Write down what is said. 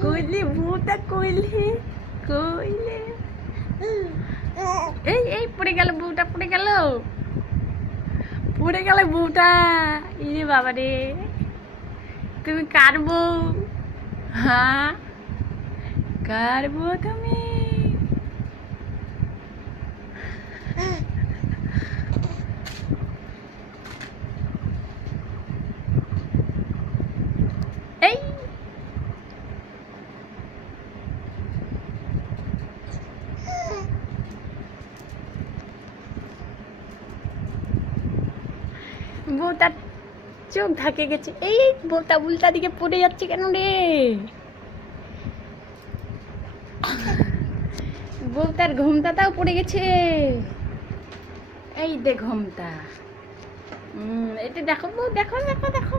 কইলি বউটা কইলি কইলে এই এই পড়ে গেল বউটা পড়ে গেল বউটা ইরে বাবা রে তুমি কার বউ হ্যাঁ কার বউ তুমি এই বউটার চোখ ঢাকে গেছে এই বউটা উল্টা দিকে পড়ে যাচ্ছে কেন রে বউটার ঘুমটাটাও পড়ে গেছে এই দে ঘুমটা এটা দেখো বউ দেখো দেখো দেখো